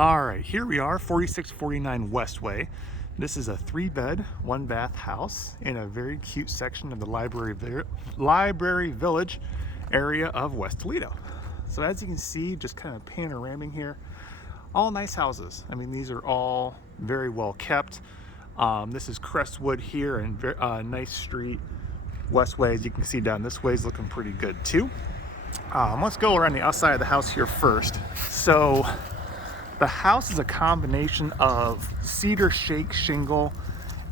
All right, here we are, 4649 Westway. This is a 3-bed, 1-bath house in a very cute section of the Library Village area of West Toledo. So as you can see, just kind of panoraming here, all nice houses. I mean, these are all very well kept. This is Crestwood here, and nice street. Westway, as you can see down this way, is looking pretty good too. Let's go around the outside of the house here first. So the house is a combination of cedar shake shingle,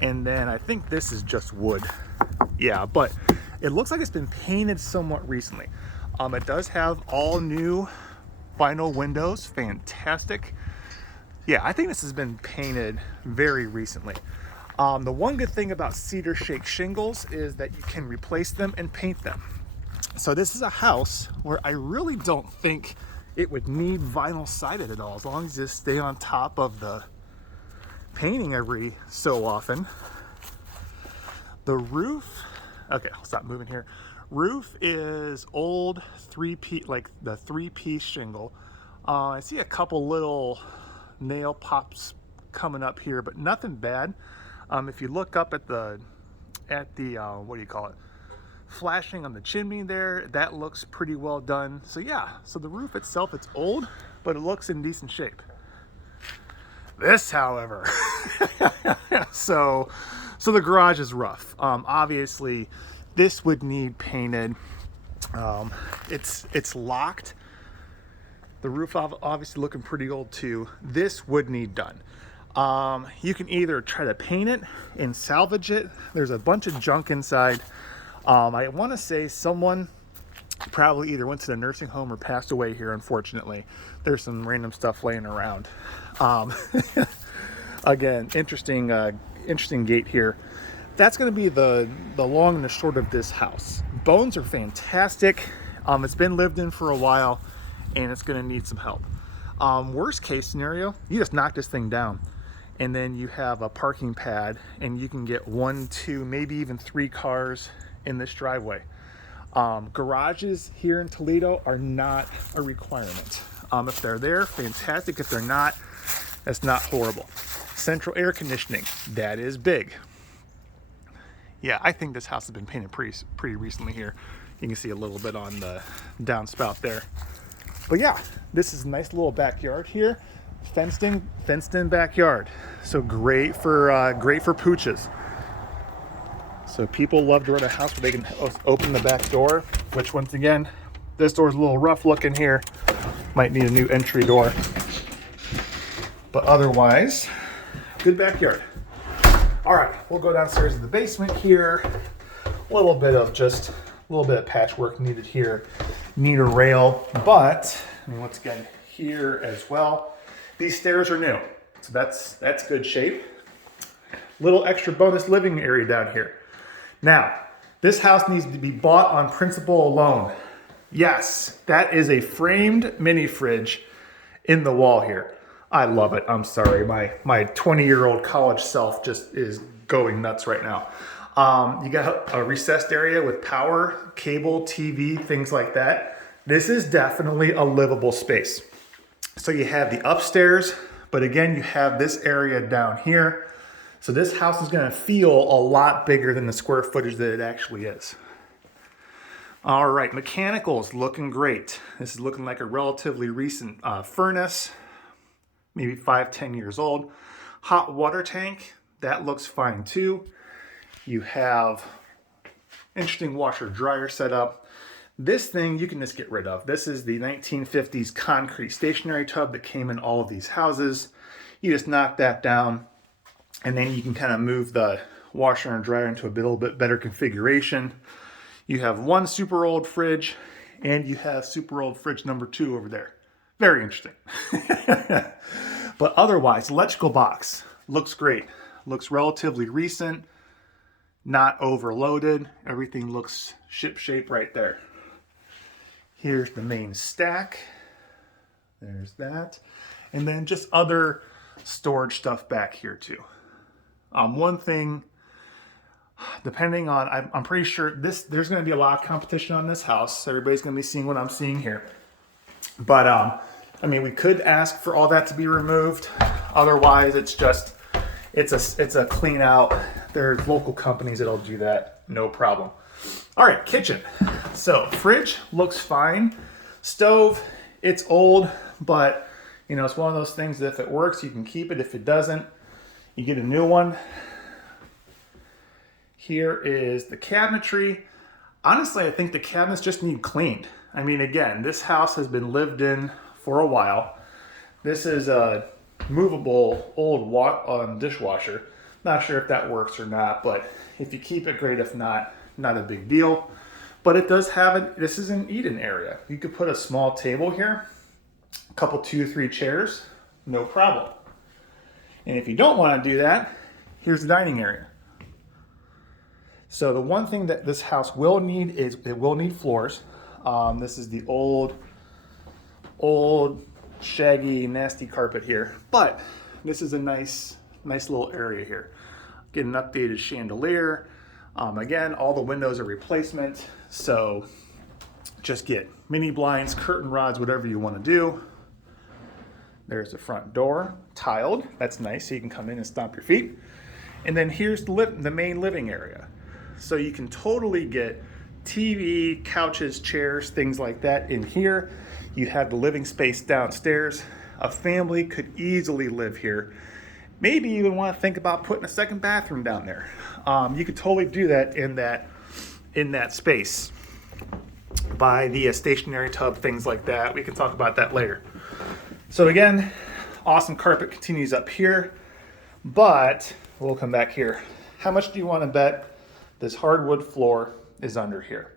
and then I think this is just wood. Yeah, but it looks like it's been painted somewhat recently. It does have all new vinyl windows, fantastic. Yeah, I think this has been painted very recently. The one good thing about cedar shake shingles is that you can replace them and paint them. So this is a house where I really don't think it would need vinyl sided at all, as long as you stay on top of the painting every so often. The roof, okay, I'll stop moving here. Roof is old 3-piece, like the 3-piece shingle. I see a couple little nail pops coming up here, but nothing bad. If you look up at the what do you call it? Flashing on the chimney there, that looks pretty well done. So yeah, so the roof itself, it's old, but it looks in decent shape. This, however, so the garage is rough. Obviously, this would need painted. It's locked. The roof obviously looking pretty old too. This would need done. You can either try to paint it and salvage it. There's a bunch of junk inside. I want to say someone probably either went to the nursing home or passed away here, unfortunately. There's some random stuff laying around. Again, interesting gate here. That's going to be the long and the short of this house. Bones are fantastic. It's been lived in for a while, and it's going to need some help. Worst case scenario, you just knock this thing down, and then you have a parking pad, and you can get 1, 2, maybe even 3 cars in this driveway. Garages here in Toledo are not a requirement. If they're there, fantastic. If they're not, that's not horrible. Central air conditioning, that is big. Yeah, I think this house has been painted pretty recently here. You can see a little bit on the downspout there. But yeah, this is a nice little backyard here. Fenced in backyard. So great for pooches. So people love to rent a house where they can open the back door, which once again, this door is a little rough looking here. Might need a new entry door. But otherwise, good backyard. All right, we'll go downstairs to the basement here. A little bit of patchwork needed here. Need a rail, but I mean, once again, here as well. These stairs are new, so that's good shape. Little extra bonus living area down here. Now, this house needs to be bought on principle alone. Yes, that is a framed mini fridge in the wall here. I love it. I'm sorry, my 20-year-old college self just is going nuts right now. You got a recessed area with power, cable, TV, things like that. This is definitely a livable space. So you have the upstairs, but again, you have this area down here. So this house is going to feel a lot bigger than the square footage that it actually is. All right, mechanicals looking great. This is looking like a relatively recent furnace, maybe 5-10 years old. Hot water tank, that looks fine too. You have interesting washer dryer setup. This thing you can just get rid of. This is the 1950s concrete stationary tub that came in all of these houses. You just knock that down, and then you can kind of move the washer and dryer into a little bit better configuration. You have one super old fridge, and you have super old fridge number 2 over there. Very interesting. But otherwise, electrical box looks great. Looks relatively recent, not overloaded. Everything looks ship-shape right there. Here's the main stack. There's that. And then just other storage stuff back here too. One thing, depending on, I'm pretty sure there's going to be a lot of competition on this house. Everybody's going to be seeing what I'm seeing here. But I mean, we could ask for all that to be removed. Otherwise, it's a clean out. There's local companies that'll do that, no problem. All right, kitchen. So fridge looks fine. Stove, it's old, but you know, it's one of those things that if it works, you can keep it. If it doesn't, you get a new one. Here is the cabinetry. Honestly, I think the cabinets just need cleaned. I mean, again, this house has been lived in for a while. This is a movable old dishwasher. Not sure if that works or not, but if you keep it, great. If not, not a big deal. But it does have it. This is an eat-in area. You could put a small table here, a couple, 2-3 chairs, no problem. And if you don't want to do that, here's the dining area. So the one thing that this house will need is it will need floors. This is the old, shaggy, nasty carpet here. But this is a nice little area here. Get an updated chandelier. Again, all the windows are replacement. So just get mini blinds, curtain rods, whatever you want to do. There's the front door, tiled. That's nice, so you can come in and stomp your feet. And then here's the main living area. So you can totally get TV, couches, chairs, things like that in here. You have the living space downstairs. A family could easily live here. Maybe even want to think about putting a second bathroom down there. You could totally do that in that space. Buy the stationary tub, things like that. We can talk about that later. So again, awesome carpet continues up here, but we'll come back here. How much do you want to bet this hardwood floor is under here?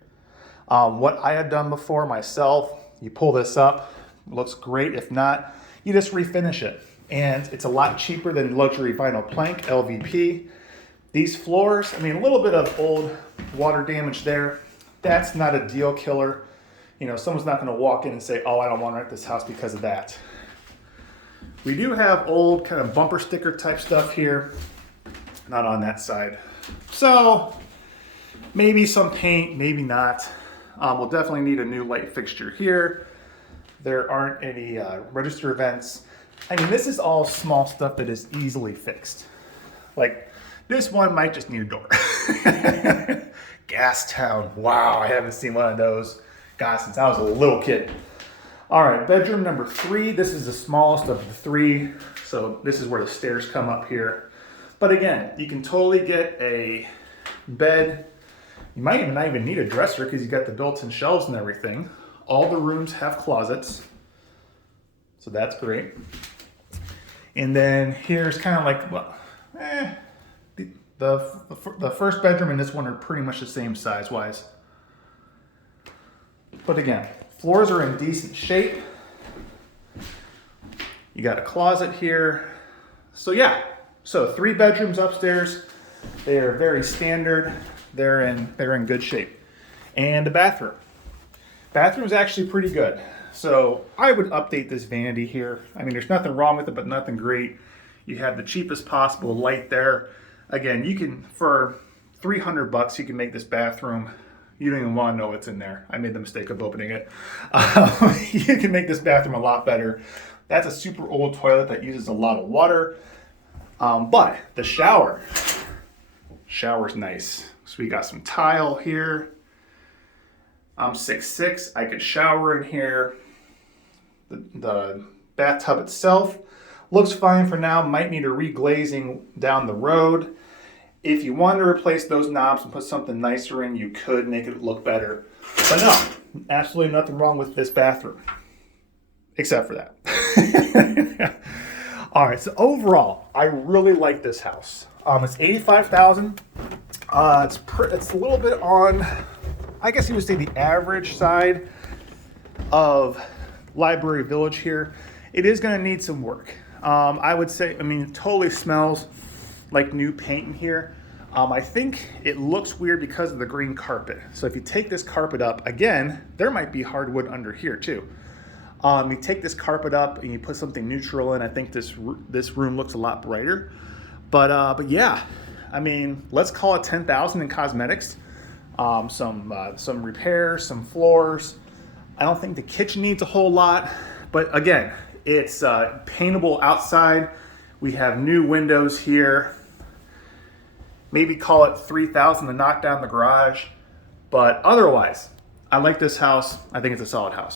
What I had done before myself, you pull this up, looks great. If not, you just refinish it. And it's a lot cheaper than luxury vinyl plank, LVP. These floors, I mean, a little bit of old water damage there. That's not a deal killer. You know, someone's not gonna walk in and say, oh, I don't wanna rent this house because of that. We do have old kind of bumper sticker type stuff here, not on that side. So maybe some paint, maybe not. We'll definitely need a new light fixture here. There aren't any register vents. I mean, this is all small stuff that is easily fixed. Like this one might just need a door. Gas town, wow, I haven't seen one of those, gosh, since I was a little kid. All right, bedroom number 3. This is the smallest of the 3. So this is where the stairs come up here. But again, you can totally get a bed. You might not even need a dresser because you got the built-in shelves and everything. All the rooms have closets. So that's great. And then here's kind of like, well, the first bedroom and this one are pretty much the same size-wise. But again, floors are in decent shape. You got a closet here. So yeah, so 3 bedrooms upstairs. They are very standard. They're in good shape. And the bathroom. Bathroom's actually pretty good. So I would update this vanity here. I mean, there's nothing wrong with it, but nothing great. You have the cheapest possible light there. Again, you can, for $300, you can make this bathroom. You don't even want to know what's in there. I made the mistake of opening it. You can make this bathroom a lot better. That's a super old toilet that uses a lot of water. But the shower's nice. So we got some tile here. I'm 6'6", I could shower in here. The bathtub itself looks fine for now. Might need a reglazing down the road. If you want to replace those knobs and put something nicer in, you could make it look better. But no, absolutely nothing wrong with this bathroom. Except for that. All right, so overall, I really like this house. It's $85,000. It's a little bit on, I guess you would say, the average side of Library Village here. It is going to need some work. I would say, I mean, it totally smells like new paint in here. I think it looks weird because of the green carpet. So if you take this carpet up, again, there might be hardwood under here too. You take this carpet up and you put something neutral in, I think this room looks a lot brighter. But yeah, I mean, let's call it $10,000 in cosmetics. Some repairs, some floors. I don't think the kitchen needs a whole lot, But again, it's paintable outside. We have new windows here. Maybe call it $3,000 to knock down the garage. But otherwise, I like this house. I think it's a solid house.